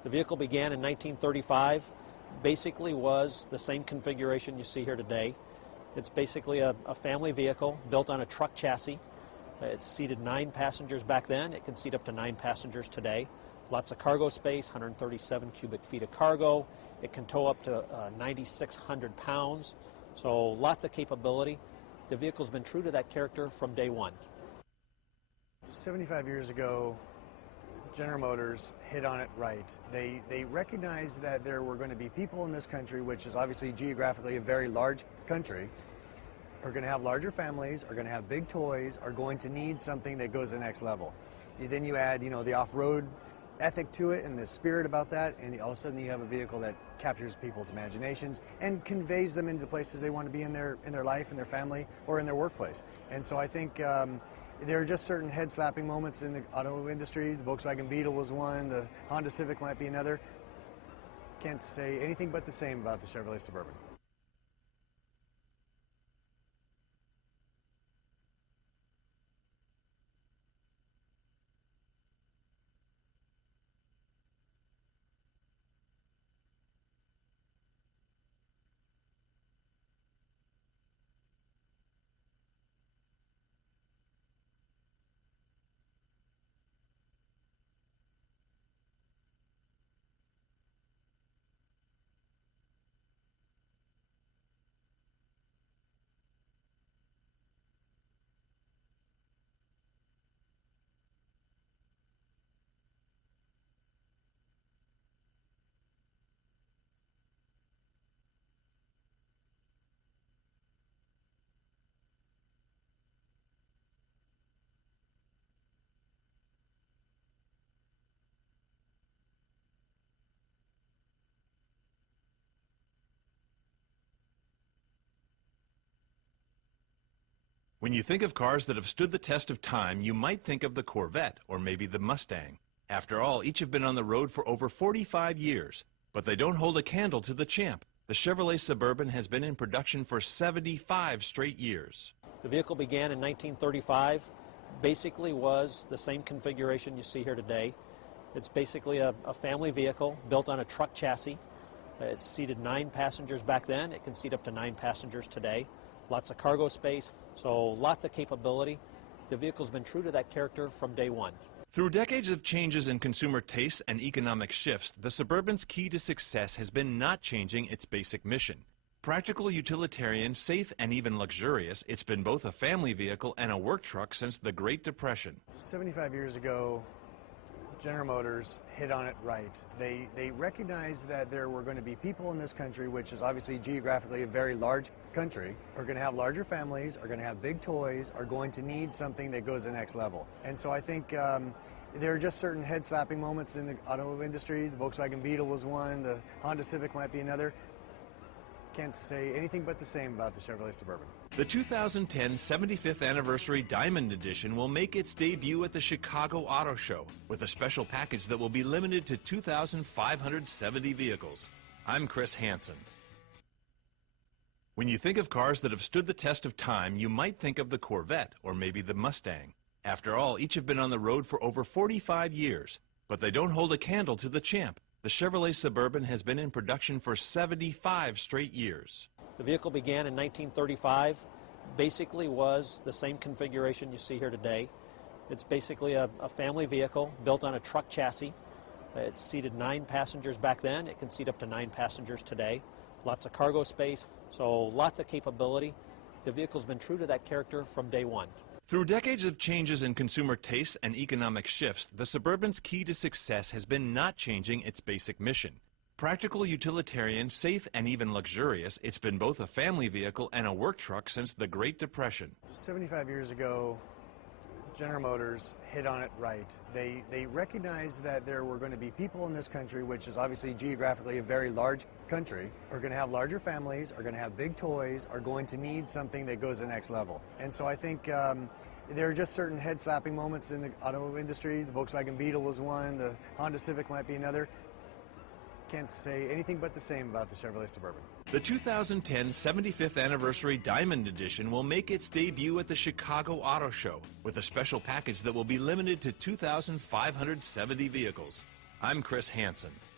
The vehicle began in 1935, basically was the same configuration you see here today. It's basically a family vehicle built on a truck chassis. It seated 9 passengers back then. It can seat up to 9 passengers today. Lots of cargo space, 137 cubic feet of cargo. It can tow up to 9,600 pounds, so lots of capability. The vehicle's been true to that character from day one. 75 years ago, General Motors hit on it right. They recognized that there were going to be people in this country, which is obviously geographically a very large country, are going to have larger families, are going to have big toys, are going to need something that goes to the next level. Then you add, the off-road ethic to it and the spirit about that, and all of a sudden you have a vehicle that captures people's imaginations and conveys them into places they want to be in their life, in their family, or in their workplace. And so I think there are just certain head-slapping moments in the auto industry. The Volkswagen Beetle was one, the Honda Civic might be another. Can't say anything but the same about the Chevrolet Suburban. When you think of cars that have stood the test of time, you might think of the Corvette or maybe the Mustang. After all, each have been on the road for over 45 years, but they don't hold a candle to the champ. The Chevrolet Suburban has been in production for 75 straight years. The vehicle began in 1935, basically was the same configuration you see here today. It's basically a family vehicle built on a truck chassis. It seated 9 passengers back then. It can seat up to 9 passengers today. Lots of cargo space, so lots of capability. The vehicle's been true to that character from day one. Through decades of changes in consumer tastes and economic shifts, the Suburban's key to success has been not changing its basic mission. Practical, utilitarian, safe, and even luxurious, it's been both a family vehicle and a work truck since the Great Depression. 75 years ago, General Motors hit on it right. They recognized that there were going to be people in this country, which is obviously geographically a very large country, are going to have larger families, are going to have big toys, are going to need something that goes to the next level. And so I think there are just certain head-slapping moments in the auto industry. The Volkswagen Beetle was one, the Honda Civic might be another. Can't say anything but the same about the Chevrolet Suburban. The 2010 75th Anniversary Diamond Edition will make its debut at the Chicago Auto Show with a special package that will be limited to 2,570 vehicles. I'm Chris Hansen. When you think of cars that have stood the test of time, you might think of the Corvette or maybe the Mustang. After all, each have been on the road for over 45 years, but they don't hold a candle to the champ. The Chevrolet Suburban has been in production for 75 straight years. The vehicle began in 1935, basically was the same configuration you see here today. It's basically a family vehicle built on a truck chassis. It seated 9 passengers back then. It can seat up to 9 passengers today. Lots of cargo space, so lots of capability. The vehicle's been true to that character from day one. Through decades of changes in consumer tastes and economic shifts, the Suburban's key to success has been not changing its basic mission. Practical, utilitarian, safe, and even luxurious, it's been both a family vehicle and a work truck since the Great Depression. 75 years ago, General Motors hit on it right. They recognized that there were going to be people in this country, which is obviously geographically a very large country, are going to have larger families, are going to have big toys, are going to need something that goes to the next level. And so I think there are just certain head-slapping moments in the auto industry. The Volkswagen Beetle was one, the Honda Civic might be another. Can't say anything but the same about the Chevrolet Suburban. The 2010 75th Anniversary Diamond Edition will make its debut at the Chicago Auto Show with a special package that will be limited to 2,570 vehicles. I'm Chris Hansen.